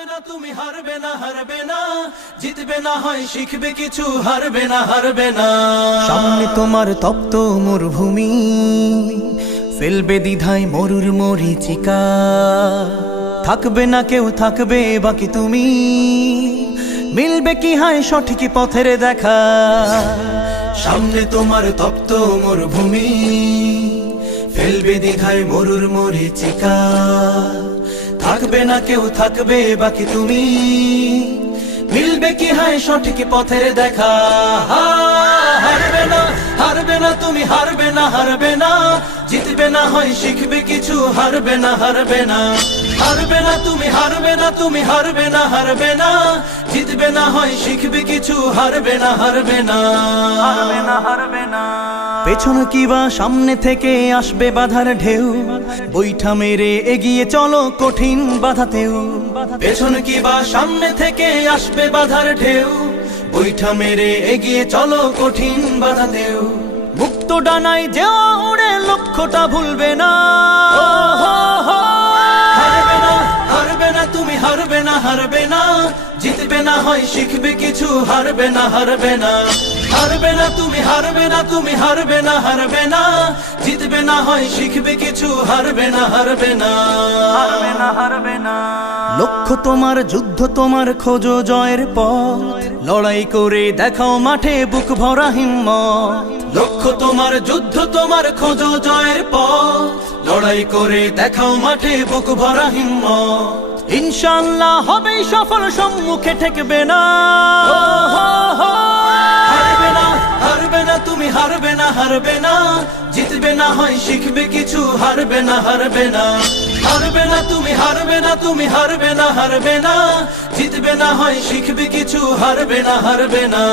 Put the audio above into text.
হারবে না তুমি হারবে না হারবে না জিতবে না হয় শিখবে কিছু হারবে না হারবে না সামনে তোমার তপ্ত মরুভূমি ফেলবে দ্বিধায় মরুর মরিচিকা থাকবে না কেউ থাকবে বাকি তুমি মিলবে কি হায় সঠিক পথের দেখা সামনে তোমার তপ্ত মরুভূমি ফেলবে দ্বিধায় মরুর মরিচিকা থাকবে না কেউ থাকবে বাকি তুমি মিলবে কি হায় সঠিক পথের দেখা হারবে না হারবে না তুমি হারবে না হারবে না জিতবে না হয় শিখবে কিছু হারবে না হারবে না হারবে না তুমি হারবে না তুমি হারবে না হারবে না জিতবে না হয় শিখবে কিছু হারবে না হারবে না হারবে না হারবে না পেছন কিবা সামনে থেকে আসবে বাধার ঢেউ বৈঠা মেরে এগিয়ে চলো কঠিন বাধাতেও পেছন কিবা সামনে থেকে আসবে বাধার ঢেউ বৈঠা মেরে এগিয়ে চলো কঠিন বাধাতেও মুক্ত ডানাই যা উড়ে লক্ষ্যটা ভুলবে না হারবে না হারবে না তুমি হারবে না হারবে না জিতবে না হয় শিখবে কিছু হারবে না হারবে না হারবে না তুমি হারবে না তুমি হারবে না হারবে না জিতবে না হয় শিখবে কিছু হারবে না হারবে না হারবে না হারবে না লক্ষ্য তোমার যুদ্ধ তোমার খোঁজ জয়ের পথ লড়াই করে দেখাও মাঠে বুক ভরা হিম্ম লক্ষ্য তোমার যুদ্ধ তোমার খোঁজো জয়ের পথ লড়াই করে দেখাও মাঠে বুক ভরা হিম্ম ইনশাল্লাহ হবেই সফল সম্মুখে ঠেকবে না হারবে না হারবে না জিতবে না হয় শিখবে কিছু হারবে না হারবে না হারবে না তুমি হারবে না তুমি হারবে না হারবে না জিতবে না হয় শিখবে কিছু হারবে না হারবে না